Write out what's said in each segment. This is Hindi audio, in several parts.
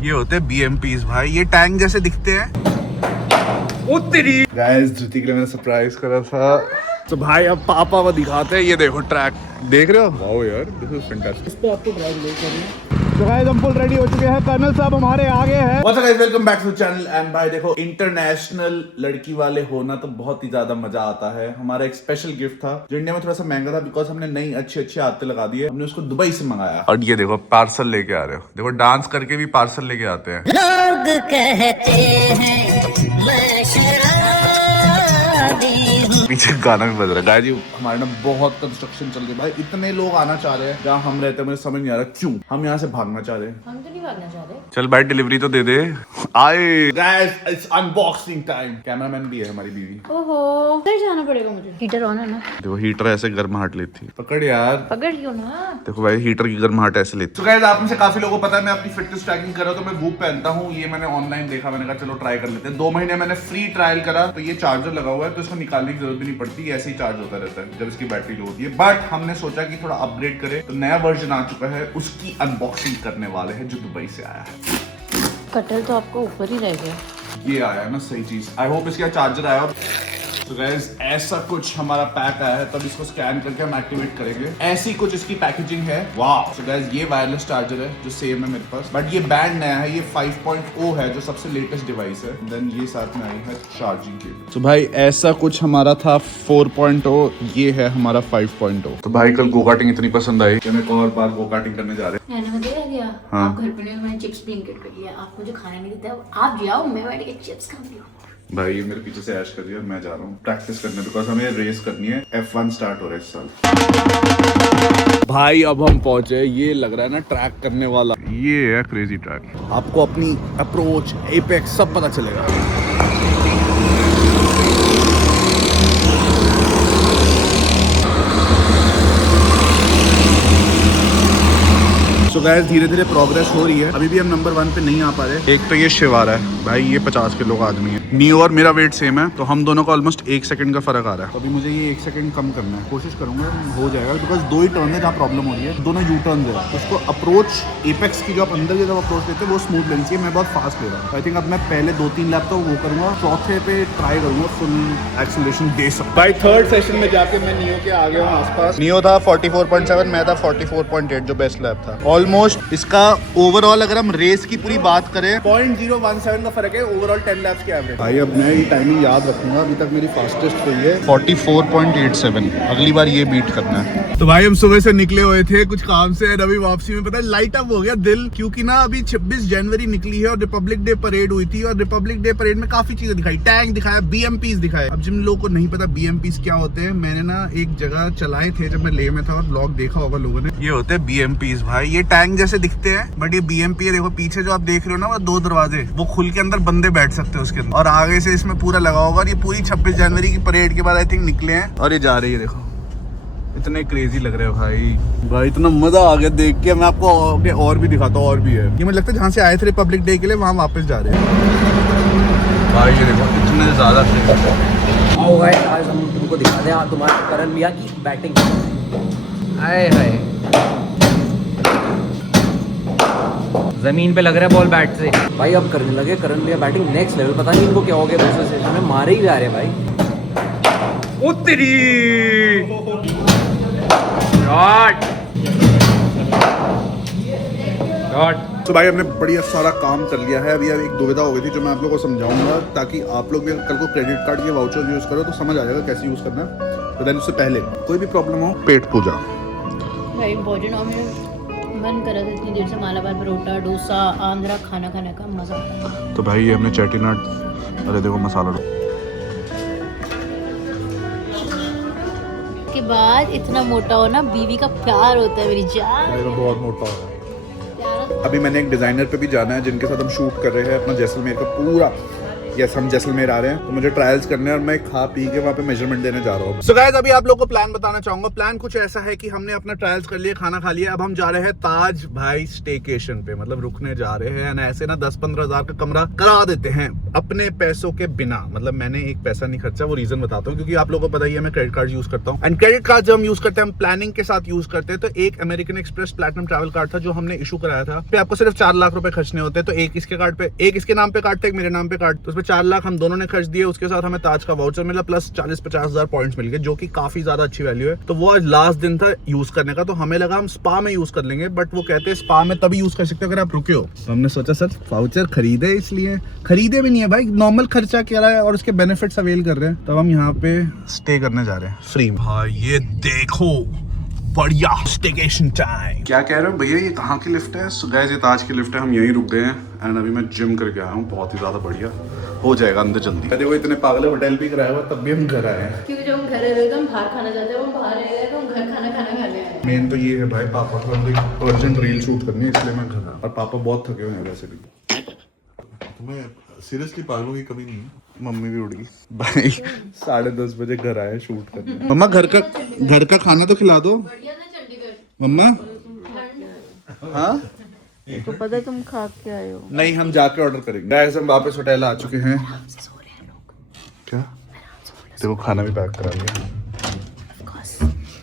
ये होते हैं BMPs भाई, ये टैंक जैसे दिखते हैं। गाइस धृति के लिए मैंने सरप्राइज करा था, तो भाई अब पापा वो दिखाते हैं। ये देखो ट्रैक, देख रहे हो? वाओ यार, दिस इज फैंटास्टिक। इस पे आपको ड्राइव ले करनी। तो गाइस हम फुल रेडी हो चुके हैं, कर्नल साहब हमारे आगे हैं। What's up guys, welcome back to the channel. And भाई देखो, इंटरनेशनल लड़की वाले होना तो बहुत ही ज्यादा मजा आता है। हमारा एक स्पेशल गिफ्ट था जो इंडिया में थोड़ा सा महंगा था, बिकॉज हमने नई अच्छी आदतें लगा दी है। हमने उसको दुबई से मंगाया। और ये देखो पार्सल लेके आ रहे हो, देखो डांस करके भी पार्सल लेके आते हैं। लोग कहते हैं मैं शराबी हूं। पीछे गाना भी बज रहा है। गाइस जी हमारे ना बहुत कंस्ट्रक्शन चल रही है भाई, इतने लोग आना चाह रहे हैं जहाँ हम रहते हैं। मुझे समझ नहीं आ रहा क्यों हम यहाँ से भागना चाह रहे हैं। हम तो नहीं भागना चाह रहे। चल भाई डिलीवरी तो दे दे। आए guys, it's unboxing time. Cameraman भी है हमारी बीवी। ओहो, उधर जाना पड़ेगा मुझे। हीटर ऑन है ना? देखो हीटर ऐसे गर्माहट लेती है। पकड़ यार, पकड़ क्यों ना। देखो भाई हीटर की गर्माहट ऐसे लेती है। तो गाइस आप में से काफी लोगों को पता है मैं अपनी फिटनेस ट्रैकिंग कर रहा हूं, तो मैं वूप पहनता हूं। ये मैंने ऑनलाइन देखा, मैंने कहा चलो ट्राई कर लेते हैं। 2 महीने मैंने फ्री ट्रायल करा, तो ये चार्जर लगा हुआ है, तो इसको निकालने की जरूरत भी नहीं पड़ती, ऐसे ही चार्ज होता रहता है जब इसकी बैटरी लो होती है। बट हमने सोचा कि थोड़ा अपग्रेड करें, तो नया वर्जन आ चुका है, उसकी अनबॉक्सिंग करने वाले हैं जो दुबई से आया है। कटर तो आपको ऊपर ही रह गया। ये आया है ना सही चीज। आई होप इसका चार्जर आया। तो गाइस ऐसा कुछ हमारा पैक आया है, तब इसको स्कैन करके हम एक्टिवेट करेंगे। ऐसी कुछ इसकी पैकेजिंग है। वाह। तो गाइस ये वायरलेस चार्जर है जो सेम है मेरे पास, बट ये बैंड नया है। ये 5.0 है जो सबसे लेटेस्ट डिवाइस है। देन ये साथ में आई है चार्जिंग केबल। तो भाई ऐसा कुछ हमारा था 4.0, ये है हमारा 5.0। तो भाई कल गो कार्टिंग इतनी पसंद आई कि हम एक और बार गो कार्टिंग करने जा रहे हैं। मैंने बताया गया। हाँ। आप घर पे नहीं, मैंने चिप्स ब्लिंकिट कर लिया। आप मुझे खाना नहीं देता, आप जाओ, मैं बैठ के चिप्स खाऊंगी। भाई ये मेरे पीछे से ऐश कर दिया, मैं जा रहा हूँ प्रैक्टिस करने, बिकॉज हमें रेस करनी है। F1 स्टार्ट हो रहा है इस साल। भाई अब हम पहुंचे, ये लग रहा है ना ट्रैक करने वाला। ये है क्रेजी ट्रैक। आपको अपनी अप्रोच, एपेक्स सब पता चलेगा। तो गाइस धीरे धीरे प्रोग्रेस हो रही है। अभी भी हम नंबर 1 पे नहीं आ पा रहे। एक तो ये शिवारा है भाई, ये 50 किलो का आदमी है। नियो और मेरा वेट सेम है, तो हम दोनों का ऑलमोस्ट 1 सेकंड का फर्क आ रहा है। तो अभी मुझे ये 1 सेकंड कम करना है, कोशिश करूंगा, हो जाएगा। बिकॉज 2 ही टर्न है जहाँ प्रॉब्लम हो रही है, दोनों यू टर्न है। तो उसको अप्रोच एपेक्स की जो आप अंदर की जब अप्रोच लेते हैं वो स्मूथ लेनी चाहिए। मैं बहुत फास्ट ले रहा हूँ। आई थिंक अब मैं पहले 2-3 लैप तो वो करूंगा, चौथे पे ट्राई करूंगा फुल एक्सेलरेशन दे सकता। भाई थर्ड सेशन में जाके मैं नियो के आ गया हूँ आसपास। नियो था 44.7, मैं था 44.8 जो बेस्ट लैप था। ऑलमोस्ट इसका ओवरऑल अगर हम रेस की पूरी बात करें 0.017 का फर्क है ओवरऑल 10 लैप्स के एवरेज। भाई अब मैं ये टाइमिंग याद रखूंगा। अभी तक मेरी फास्टेस्ट रही है 44.87। अगली बार ये बीट करना है। तो भाई हम सुबह से निकले हुए थे कुछ काम से, अभी वापसी में पता है लाइट अप हो गया दिल, क्योंकि ना अभी 26 जनवरी निकली है और रिपब्लिक डे परेड हुई थी। और रिपब्लिक डे परेड में काफी चीजें दिखाई, टैंक दिखाया, BMPs दिखाए। अब जिन लोगों को नहीं पता BMPs क्या होते हैं, मैंने ना एक जगह चलाए थे जब मैं लेह में था, और ब्लॉग देखा होगा लोगों ने। ये होते हैं BMPs भाई, ये टैंक जैसे दिखते हैं, बट ये BMP है। देखो पीछे जो आप देख रहे हो ना, वो 2 दरवाजे, वो खुल के अंदर बंदे बैठ सकते हैं उसके अंदर, और आगे से इसमें पूरा लगा होगा। और ये पूरी 26 जनवरी की परेड के बाद आई थिंक निकले हैं, और ये जा रही है। देखो इतने क्रेजी लग रहे हो भाई इतना मजा आ गया देख के। मैं आपको और भी दिखाता हूँ, और भी है। ये मुझे लगता है जहाँ से आए थे रिपब्लिक डे के लिए वहाँ वापस जा रहे हैं। भाई ये देखो इतने ज्यादा आओ भाई, आज हम तुमको दिखा दें तुम्हारे करण भैया की बैटिंग। हाय हाय, जमीन पे लग रहा है बॉल बैट से भाई। अब करने लगे करण भैया बैटिंग नेक्स्ट लेवल। पता नहीं इनको क्या हो गया, दूसरे सेशन में मारे ही जा रहे हैं भाई। उत्तरी शॉट शॉट। तो भाई हमने बढ़िया सारा काम कर लिया है। अभी एक दुविधा हो गई थी जो मैं आप लोगों को समझाऊंगा, ताकि आप लोग भी कल को क्रेडिट कार्ड के वाउचर यूज करो तो समझ आ जाएगा कैसे यूज करना है। तो देन उससे पहले कोई भी प्रॉब्लम हो, पेट पूजा भाई भोजन में मन कर रहा था इतनी देर से, मालाबार परोठा, डोसा, आंध्रा खाना खाने का मजा आता है। तो भाई ये हमने चेटीनाट, अरे देखो मसाला के बाद इतना मोटा होना बीवी का प्यार होता है मेरी जान। बहुत मोटा हो। अभी मैंने एक डिजाइनर पे भी जाना है जिनके साथ हम शूट कर रहे हैं अपना जैसलमेर का पूरा यस हम जैसलमेर आ रहे हैं, तो मुझे ट्रायल्स करने हैं और मैं खा पी के वहाँ पे मेजरमेंट देने जा रहा हूँ। सो गाइस अभी आप लोगों को प्लान बताना चाहूंगा। प्लान कुछ ऐसा है कि हमने अपना ट्रायल्स कर लिया, खाना खा लिया, अब हम जा रहे हैं ताज भाई स्टेकेशन पे, मतलब रुकने जा रहे हैं। ऐसे ना 10-15 हजार का कमरा करा देते हैं अपने पैसों के बिना, मतलब मैंने एक पैसा नहीं खर्चा। वो रीजन बताता हूँ क्योंकि आप लोगों को पता ही है मैं क्रेडिट कार्ड यूज करता हूँ, एंड क्रेडिट कार्ड जब हम यूज करते हैं हम प्लानिंग के साथ यूज करते हैं। तो एक American express platinum travel card था जो हमने इशू कराया था, पे आपको सिर्फ 4 लाख रुपए खर्चने होते हैं। तो एक इसके कार्ड पे, एक इसके नाम पे कार्ड था, एक मेरे नाम पे कार्ड, तो उसमें 4 लाख हम दोनों ने खर्च दिए। उसके साथ हमें ताज का वाउचर मिला प्लस 40-50 हजार पॉइंट्स मिल गए, जो कि काफी ज्यादा अच्छी वैल्यू है। तो वो आज लास्ट दिन था यूज करने का, तो हमें लगा हम स्पा में यूज कर लेंगे, बट वो कहते हैं स्पा में तभी यूज कर सकते हो अगर आप रुके हो। तो हमने सोचा सर वाउचर खरीदे, इसलिए खरीदे भी नहीं है भाई, नॉर्मल खर्चा किया है और उसके बेनिफिट्स अवेल कर रहे हैं। तब हम यहाँ पे स्टे करने जा रहे हैं फ्री। भाई ये देखो बढ़िया स्टेकेशन टाइम। क्या कह रहे हो भैया, ये कहाँ की लिफ्ट है? गाइस ये ताज की लिफ्ट है, हम यहीं रुक गए हैं। एंड अभी मैं जिम करके आया हूँ, बहुत ही ज्यादा बढ़िया हो जाएगा अंदर जल्दी। देखो इतने पागल होटल भी कराया हुआ, तब भी हम घर आए हैं क्योंकि जब हम घर रहे तो हम बाहर खाना चाहते हैं, हम बाहर रह गए तो हम घर खाना खाने आए। मेन तो ये है भाई, पापा को अर्जेंट रील शूट करनी है इसलिए मैं घर आया, और पापा बहुत थके हुए हैं वैसे भी। तुम्हें सीरियसली पागलों की कमी नहीं है। मम्मी भी उड़ गई भाई, 10:30 बजे घर आए शूट करने। मम्मा घर का खाना तो खिला दो मम्मा। हाँ तो पता है तुम खा के आए हो। नहीं हम जाके ऑर्डर करेंगे। गाइस हम वापस होटल आ चुके हैं। क्या देखो खाना भी पैक करा लिया।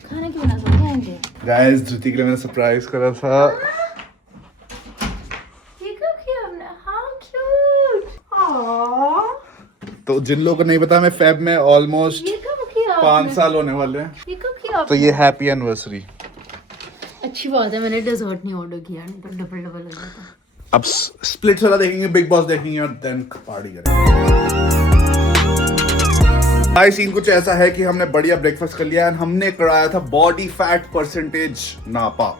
खाने क्यों ना सो जाएंगे। गाइस धृति के लिए मैंने सरप्राइज करा था। ये कब किया हमने? How cute. तो जिन लोगों को नहीं पता, मैं फेब में ऑलमोस्ट ये कब किया 5 साल होने वाले हैं। ये कब किया तो ये हैप्पी एनिवर्सरी। अच्छी बात है, मैंने डेजर्ट नहीं ऑर्डर किया, नहीं तो डबल हो जाता। अब स्प्लिट्स वाला देखेंगे, बिग बॉस देखेंगे और देन पार्टी करेंगे। भाई सीन कुछ ऐसा है कि हमने बढ़िया ब्रेकफास्ट कर लिया एंड हमने कराया था बॉडी फैट परसेंटेज नापा,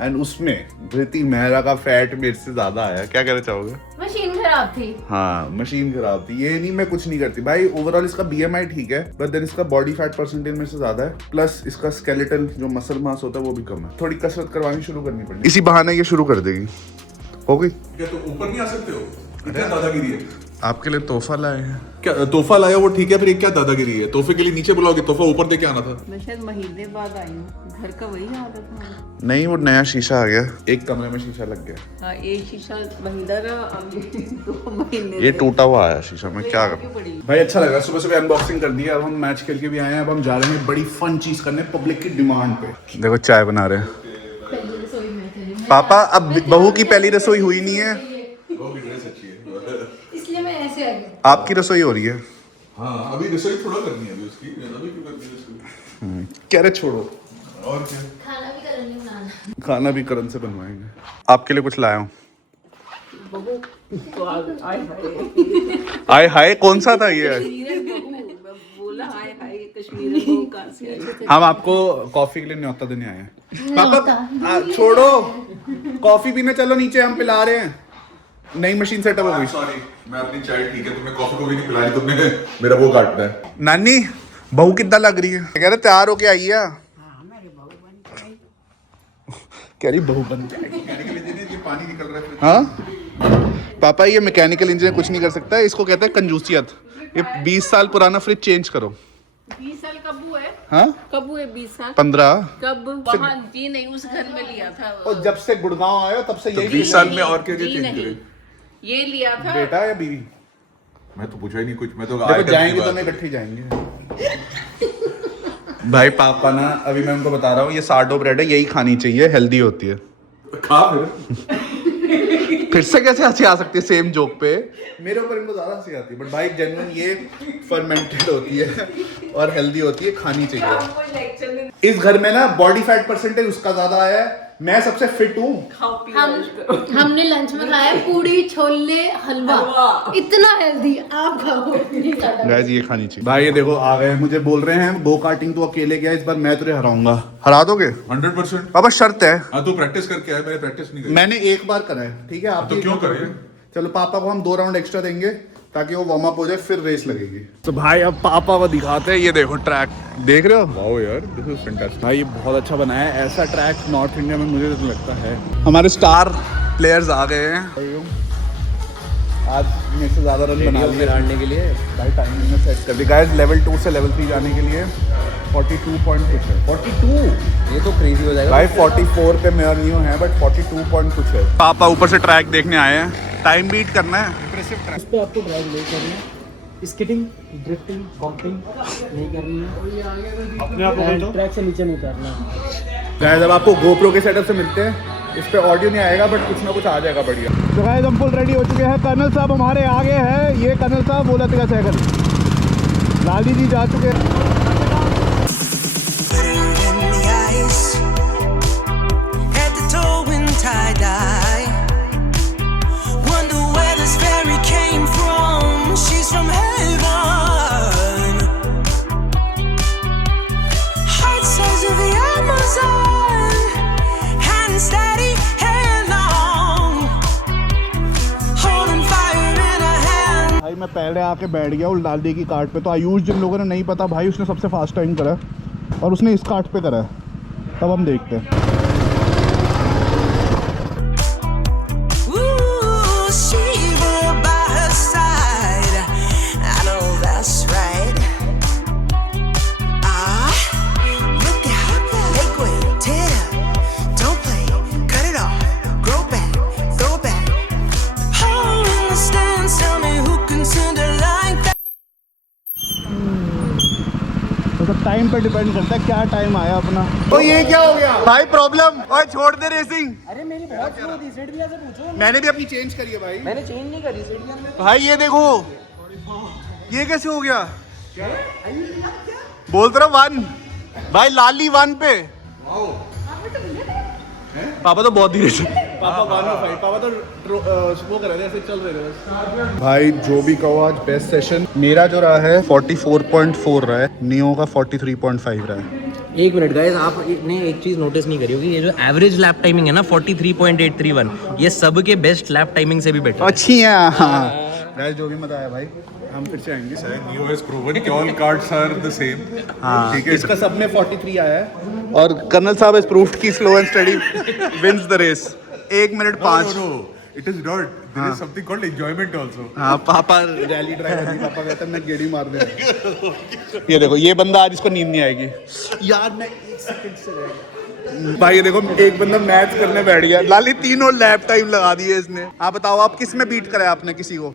एंड उसमें धृति मेहरा का फैट मेरे से ज्यादा आया। क्या कहना चाहोगे? मशीन खराब थी। हाँ मशीन खराब थी, ये नहीं मैं कुछ नहीं करती भाई। ओवरऑल इसका BMI ठीक है, बट देन इसका बॉडी फैट परसेंटेज मेरे से ज्यादा है, प्लस इसका स्केलेटल जो मसल मास होता है वो भी कम है। थोड़ी कसरत करवानी शुरू करनी पड़ेगी, इसी बहाने ये शुरू कर देगी। हो गई क्या तो ऊपर नहीं आ सकते हो? क्या दादागिरी है? आपके लिए तोहफा लाए हैं। क्या तोहफा लाया वो ठीक है, फिर ये क्या दादागिरी है? तोहफे के लिए नीचे बुलाओगे, तोहफा ऊपर दे के आना था। मैं शायद महीने बाद आई हूँ, घर का वही हाल था। नहीं वो नया शीशा आ गया, एक कमरे में शीशा लग गया। हाँ एक शीशा महीना रहा, अब ये 2 महीने ये टूटा हुआ आया शीशा, मैं क्या करूं? भाई अच्छा लगा, सुबह सुबह अनबॉक्सिंग कर दिया। अब हम मैच खेल के भी आए हैं, अब हम जा रहे हैं बड़ी फन चीज करने पब्लिक की डिमांड पे। देखो चाय बना रहे हैं पापा। अब बहू की पहली रसोई हुई नहीं है, इसलिए मैं ऐसे आ गई। आपकी रसोई हो रही है। हाँ अभी रसोई थोड़ा करनी है अभी उसकी, अभी क्यों करनी है उसकी? कह रहे छोड़ो, और क्या? खाना भी करण नहीं बनाना। खाना भी करण से बनवाएंगे। आपके लिए कुछ लाया हूँ। आय हाय कौन सा था ये? बोला हाय हाय कश्मीर बहू कहाँ से आई? हम आपको कॉफी के लिए न्योता देने आए हैं। पापा छोड़ो, कॉफी पीने चलो नीचे, हम पिला रहे हैं। नई मशीन सेटअप हो गई। सॉरी मैं अपनी चाय ठीक है, तुमने कॉफी को भी नहीं पिलाई, तुमने मेरा वो काटना है। नानी बहू कितना लग रही है? कह रहे तैयार होके आई है। कह रही बहू बन के ये पानी निकल रहा है। हाँ पापा ये मैकेनिकल इंजीनियर कुछ नहीं कर सकता, इसको कहते हैं कंजूसियत। ये 20 साल पुराना फ्रिज चेंज करो। 20 साल कब हुआ है? हाँ कब हुए 20 साल? 15। कब? वहाँ जी नहीं, उस घर में लिया था। और जब से गुड़गांव आए हो तब से यही 20 साल में और क्या जी चेंज नहीं, करे? ये लिया था। बेटा या बीवी? मैं तो पूछा ही नहीं कुछ, मैं तो देखो जाएंगे तो मैं इकट्ठे जाएंगे। भाई पापा ना, अभी मैं उनको बता रहा हूँ ये सार्डो ब्रेड है, यही खानी चाहिए, हेल्दी होती है। खा फिर से कैसे हंसी आ सकती है सेम जोक पे? मेरे ऊपर इनको ज्यादा हंसी आती है, बट भाई जेन्युइन ये फर्मेंटेड होती है और हेल्दी होती है, खानी चाहिए। इस घर में ना बॉडी फैट परसेंटेज उसका ज्यादा आया है, मैं सबसे फिट हूँ। हमने लंच में खाया पूरी छोले हलवा, इतना हेल्दी। आप खाओ। गाइस ये खानी चाहिए। भाई ये देखो आ गए, मुझे बोल रहे हैं गो कार्टिंग तो अकेले गया, इस बार मैं तुझे हराऊंगा। हरा दोगे? 100%। पापा शर्त है। हाँ तू प्रैक्टिस करके आया, मैंने प्रैक्टिस नहीं करी। मैंने एक बार करा है, ठीक है? आप तो क्यों करे? चलो पापा को हम 2 राउंड एक्स्ट्रा देंगे ताकि वो वार्म अप हो जाए, फिर रेस लगेगी। तो भाई अब पापा को दिखाते हैं, ये देखो ट्रैक देख रहे हो? वाओ यार दिस इज फैंटास्टिक। भाई ये बहुत अच्छा बना है, ऐसा ट्रैक नॉर्थ इंडिया में मुझे तो लगता है। हमारे स्टार प्लेयर्स आ गए हैं। आज मेरे से ज़्यादा रन बना लिए लड़ने के लिए भाई। टाइमिंग में सेट कर दी गाइस। लेवल 2 से लेवल 3 जाने के लिए 42 पॉइंट कुछ है। 42 ये तो क्रेजी हो जाएगा भाई 44 पे मेरा न्यू है बट 42 पॉइंट कुछ है। पापा ऊपर से ट्रैक देखने आए हैं, टाइम बीट करना है। इस पे आपको ड्राइव नहीं करनी है, स्किटिंग, ड्रिफ्टिंग, बम्पिंग नहीं करनी है, एंड ट्रैक से नीचे नहीं उतरना है। गाइस अब आपको गोप्रो के सेटअप से मिलते हैं। इस पे ऑडियो नहीं आएगा बट कुछ ना कुछ आ जाएगा बढ़िया। तो गाइस हम फुल रेडी हो चुके हैं। कर्नल साहब हमारे आगे हैं। ये कर्नल साहब बोला था साइकिल। लाली जी जा चुके हैं। in the ice, head to toe in tie-dye. Wonder where this fairy came from. She's from heaven. Heart size of the Amazon. Hand steady, hair long. Holding fire in her hand. भाई मैं पहले आके बैठ गया उस लाली की कार्ट पे। तो आयुष जिन लोगों ने नहीं पता भाई, उसने सबसे फास्ट टाइम करा है और उसने इस कार्ट पे करा है। तब हम देखते हैं। Ooh, Shiva by her side. I know that's right. Look out, make way, tear it up. Don't play, cut it off, grow back, throw it back. Oh, in the stands, tell me who can send it like that. तो टाइम पे डिपेंड करता है क्या टाइम आया अपना। तो ये क्या हो गया भाई प्रॉब्लम? और छोड़ दे रेसिंग। अरे मेरी बहुत स्लो थी, सीट से पूछो। मैंने भी अपनी चेंज करी है भाई। मैंने चेंज नहीं करी सीट में। भाई ये देखो, ये कैसे हो गया? बोल तो रहा 1 भाई, लाली 1 पे। पापा तो बहुत धीरे से। पापा 105, पापा तो वो कर रहे थे, ऐसे चल रहे थे भाई। जो भी कहो आज बेस्ट सेशन मेरा जो रहा है 44.4 रहा है, नियो का 43.5 रहा है। एक मिनट गाइस, आपने एक चीज नोटिस नहीं करी होगी, ये जो एवरेज लैप टाइमिंग है ना 43.831, ये सब के बेस्ट लैप टाइमिंग से भी बेटर। अच्छी है हाँ। गाइस जो भी मजा आया भाई, हम फिर से आएंगे शायद। Neo has proven कि all cards are the same. हाँ ठीक है। इसका सब में 43 आया है और कर्नल साहब हैज प्रूव्ड कि slow and study wins the race. 1 minute 5। No, it is not. There is something called enjoyment also. हाँ पापा रैली ड्राइवर नहीं, पापा कहते हैं मैं गेड़ी मार दे। ये देखो ये बंदा आज इसको नींद नहीं आएगी यार, मैं 1 सेकंड से रह गया भाई। ये देखो एक बंदा मैच करने बैठ गया। लाली 3 और लैप टाइम लगा दिए इसने। आप बताओ आप किस में बीट कराया आपने किसी को?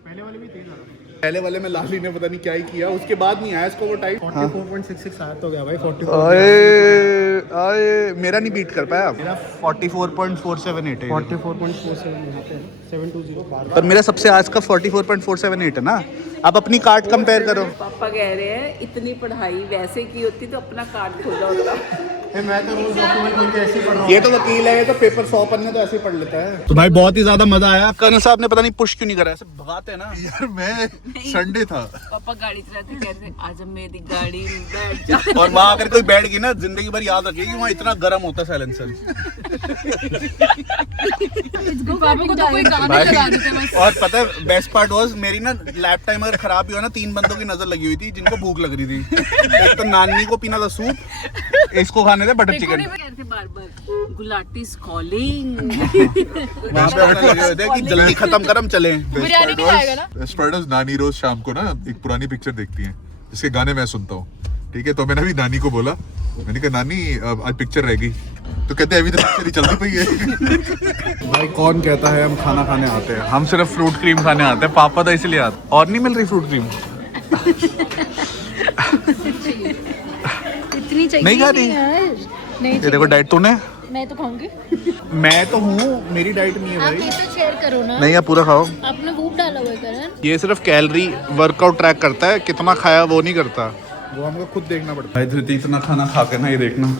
पहले वाले में लाली ने पता नहीं क्या ही किया, उसके बाद नहीं आया इसको वो टाइम। 44.66 आया तो गया भाई। 44 आए मेरा नहीं बीट कर पाया। मेरा 44.478 है। 44.47 पर मेरा सबसे आज का 44.478 है ना। आप अपनी कार्ड कंपेयर करो। पापा कह रहे हैं इतनी पढ़ाई वैसे की होती तो अपना कार्ड खोला होता। मैं तो रोज डॉक्यूमेंट खोल के ऐसे ही पढ़ रहा हूँ। ये तो वकील है, ये तो पेपर 100 पन्ने तो ऐसे ही पढ़ लेता है। तो भाई बहुत ही ज्यादा मजा आया। कर्नल साहब ने पता नहीं पुश क्यों नहीं करा, ऐसे भगाते हैं ना यार मैं संडे था। पापा गाड़ी चलाते कहते आज हम मेरी गाड़ी में बैठ जा। और वहाँ अगर कोई बैठ गई ना, जिंदगी भर याद रखिएगी वहाँ इतना गर्म होता है साइलेंसर। पापा को तो कोई गाना लगा देते बस। और पता है बेस्ट पार्ट वाज, मेरी ना लैप टाइम अगर खराब भी हो ना, 3 बंदों की नजर लगी हुई थी जिनको भूख लग रही थी। एक तो नानी को पीना था सूप, इसको खाने थे बटर चिकन। कहते बार बार गुलाटी कॉलिंग। वहाँ पे हमें लगे हुए थे कि जल्दी खत्म कर हम चले। बिरयानी नहीं खाएगा ना? Best part was नानी रोज शाम को ना एक पुरानी पिक्चर देखती है जिसके गाने मैं सुनता हूँ। ठीक है, तो मैंने अभी नानी को बोला, मैंने कहा नानी आज पिक्चर रहेगी, तो कहते अभी तो पिक्चर ही चलती पई है। भाई कौन कहता है हम खाना खाने आते हैं, हम सिर्फ फ्रूट क्रीम खाने आते हैं। पापा तो इसलिए आते, और नहीं मिल रही फ्रूट क्रीम। इतनी चाहिए नहीं खा रही? नहीं ये देखो डाइट तूने, मैं तो खाऊंगी। मैं तो हूँ, मेरी डाइट नहीं है आप भाई। ये तो शेयर करो ना। नहीं आप पूरा खाओ। आपने भूख डाला हुआ है करण। ये सिर्फ कैलोरी वर्कआउट ट्रैक करता है, कितना खाया वो नहीं करता, वो हमको खुद देखना पड़ता है। धृति इतना खाना खा के ना, ये देखना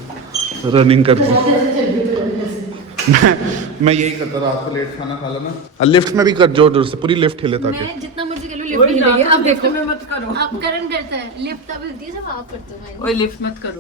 रनिंग करती। मैं यही करता, रात को लेट खाना खा लेना, लिफ्ट में भी कर जोर जोर से, पूरी लिफ्ट हिले ताकि। मैं जितना मर्जी कर लूं लिफ्ट हिलेगी। अब देखो में मत करो। अब करण करता है लिफ्ट तब हिलती है जब आप करते हो। ओए लिफ्ट मत करो।